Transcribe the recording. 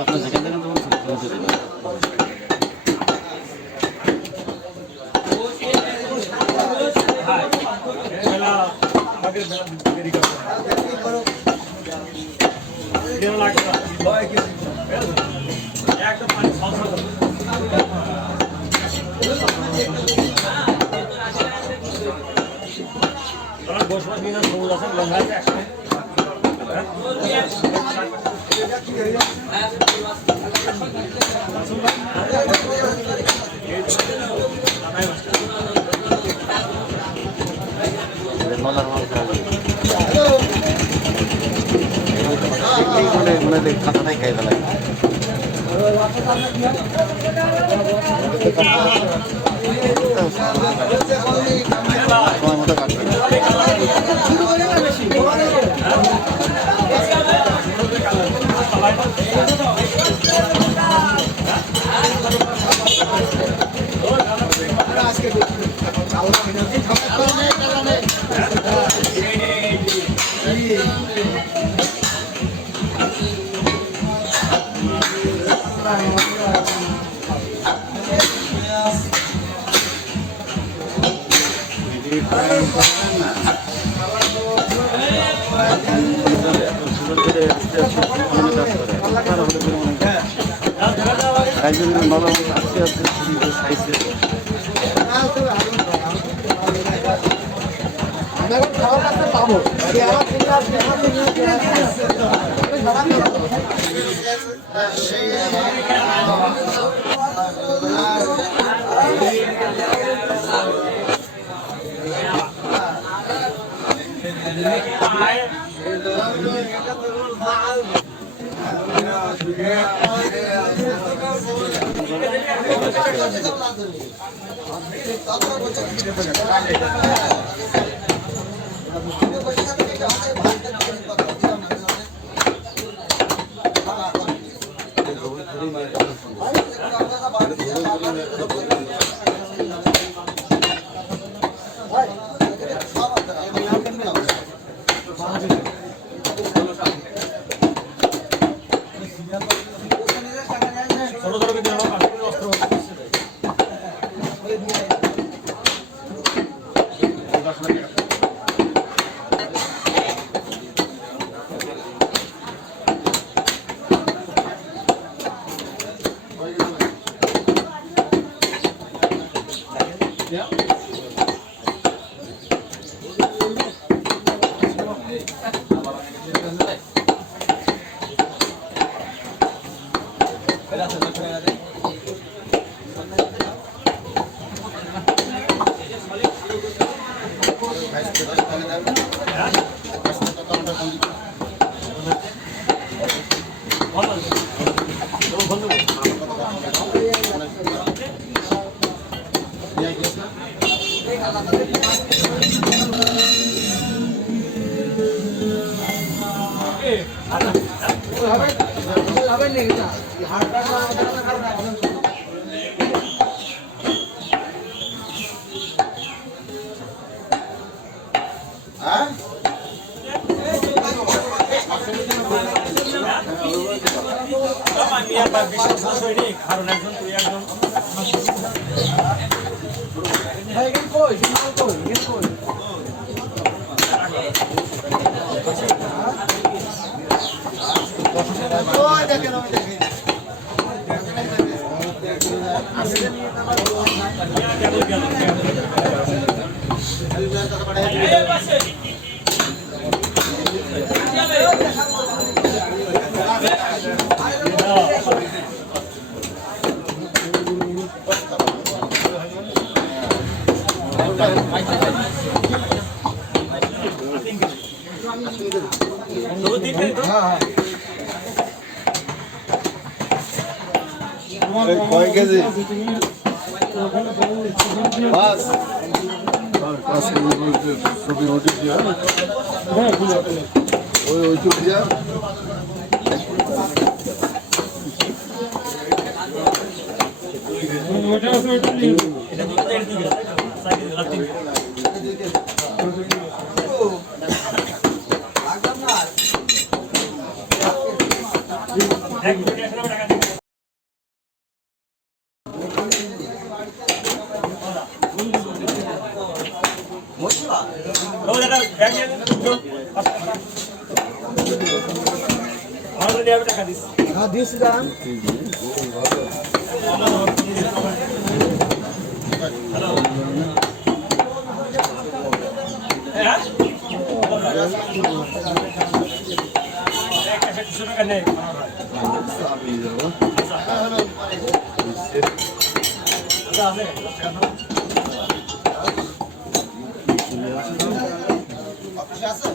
আপনার যেখান থেকে পৌঁছে দেবেন। খাতাটাই খাই ফেলাই সময় মতো কাটবে একজন নরম আস্তে আস্তে খাইছে পাবো কয় কেজি? 5 আজকে ছবি ওটি দিয়া হ্যাঁ বুঝা ওইটু দিয়া ওটা আছে ওটা নিয়ে এটা দুটো এটা দুটো সাইকেল রাখতে এক মিনিট এখানে টাকা দিন ও দাদা ব্যাগ নিয়ে তো আমাদের নিয়ে টাকা দিস হ্যাঁ দিস দাম হ্যাঁ একটা 200 টাকা নেই অফিসে আছে